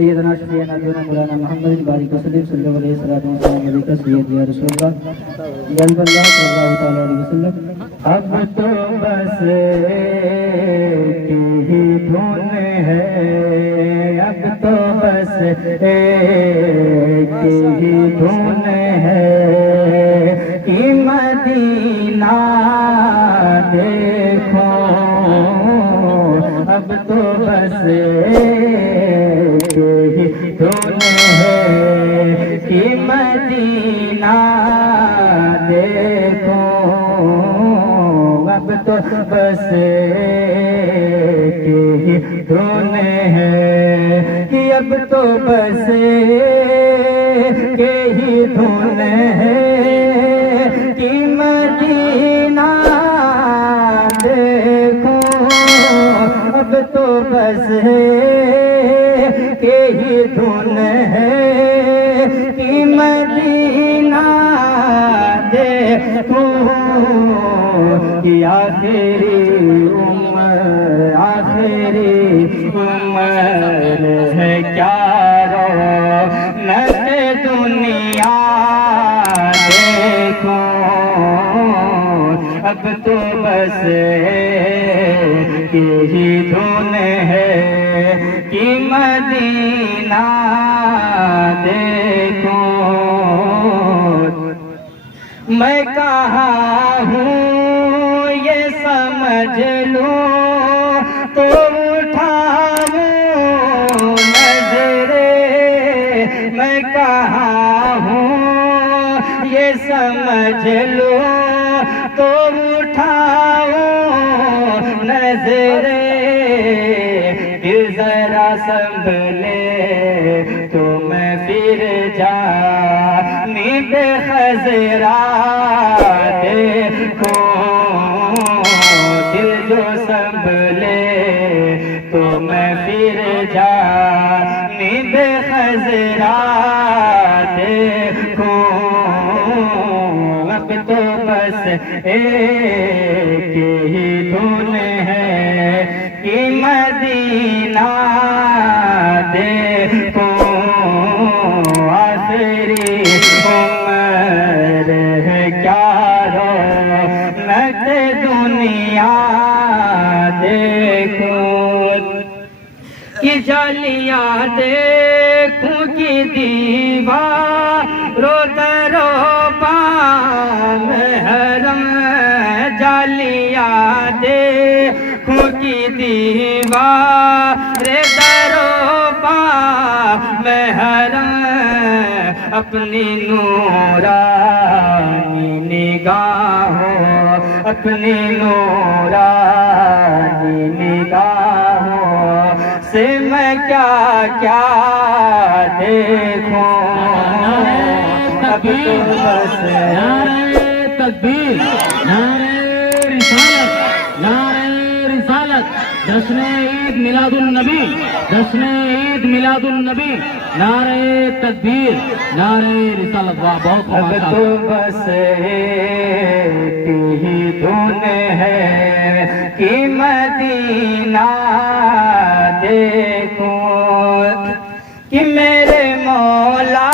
سیدنا شفیعنا نبینا مولانا محمد بارک وسلم صلی اللہ علیہ وسلم علیکہ سید یا رسول اللہ جنب اللہ صلی اللہ تعالی علیہ وسلم. اب تو بس ایک ہی دھن ہے، اب تو بس ایک ہی دھن ہے کہ مدینہ دیکھو. اب تو بس ایک ہی دھن ہے کہ مدینہ دیکھو. اب تو بس ایک ہی دھن ہے کہ اب تو بس ایک ہی دھن ہے کہ مدینہ دیکھو. اب تو بس ایک ہی دھن ہے کہ مدینہ دیکھو. آخری عمر ہے کیا رونق دنیا دیکھو. اب تو بس ایک ہی دھن ہے کہ مدینہ دیکھو. میں کہاں ہوں یہ سمجھ لو تو اٹھاؤں نظریں. میں کہاں ہوں یہ سمجھ لو تو اٹھاؤں نظریں. پھر ذرا سنبھلے تو میں پھر جانب خضرا دیکھو. دل جو سنبھلے تو میں پھر جانب خضرا دیکھو. اب تو بس ایک ہی دھن ہے کہ مدینہ دیکھو. آخری عمر ہے کیا رونق دنیا دیکھو. کہ جالیاں دیکھوں کہ دیواروں درو پام حرم. جالیاں دیکھوں کہ دیوار درو پام حرم. اپنی نورانی نگاہوں اپنی نورانی نگاہوں سے میں کیا کیا دیکھوں. اب تو بس نعرہ تکبیر، نعرہ رسالت، نعرہ رسالت. جشن عید میلاد النبی، جشن عید میلاد النبی. نعرہ تکبیر، نعرہ رسالت. واہ بہت اب تو بس ایک ہی دھن ہے کہ مدینہ دیکھو. کہ میرے مولا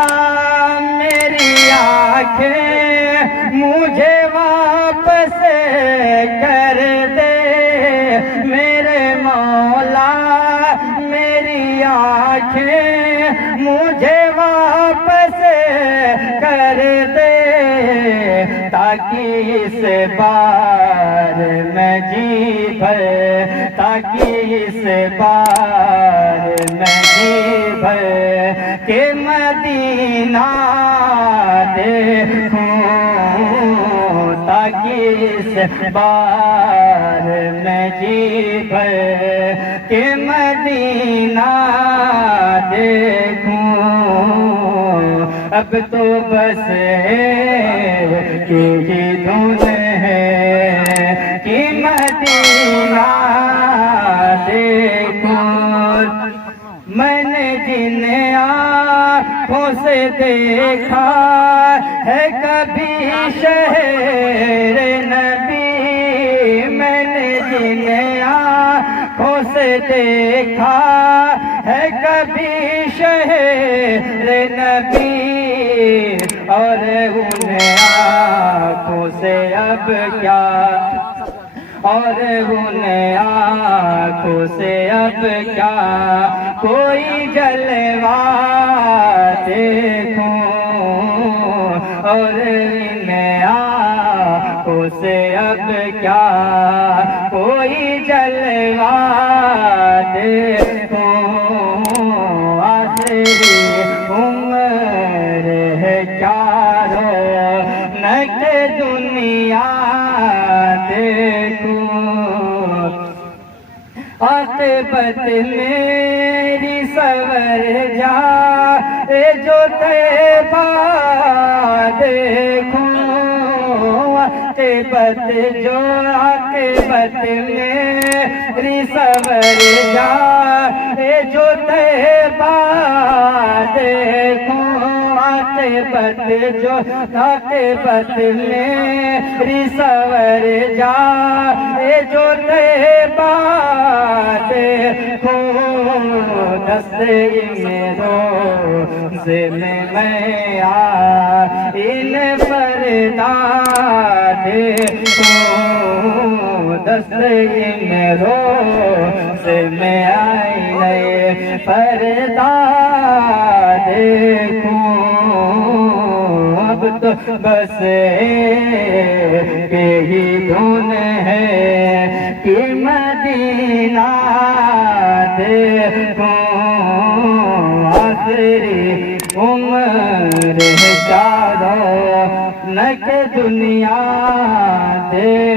میری آنکھیں مجھے واپس کر دے. میرے مولا میری آنکھیں مجھے واپس کر دے. تاکہ اس بار میں جی بھر، تاکہ اس بار میں جی بھر کہ مدینہ دیکھوں. تاکہ اس بار میں جی بھر کہ مدینہ دیکھوں. اب تو بس ایک ہی دھن ہے کہ مدینہ دیکھو. میں نے جن آنکھوں سے دیکھا ہے کبھی شہر نبی. میں نے جن آنکھوں سے دیکھا ہے کبھی شہر نبی اور انہیں آنکھوں سے اب کیا اور انہیں آنکھوں سے اب کیا کوئی جلوہ دیکھوں اور انہیں آنکھوں سے اب کیا کوئی جلوہ دیکھوں آخری عمر ہے کیا رونق دنیا دیکھوں عاقبت میری سور جائے جو طیبہ دیکھوں عاقبت میری سور جائے جو طیبہ دیکھوں عاقبت میری سور جائے جو طیبہ دیکھوں دست روزے میں ان پردہ دیکھوں دست روزے میں آئینے پردہ دیکھوں اب تو بس یہی دھن ہے کہ مدینہ دیکھوں آخری عمر ہے چاروں نک دنیا دیکھوں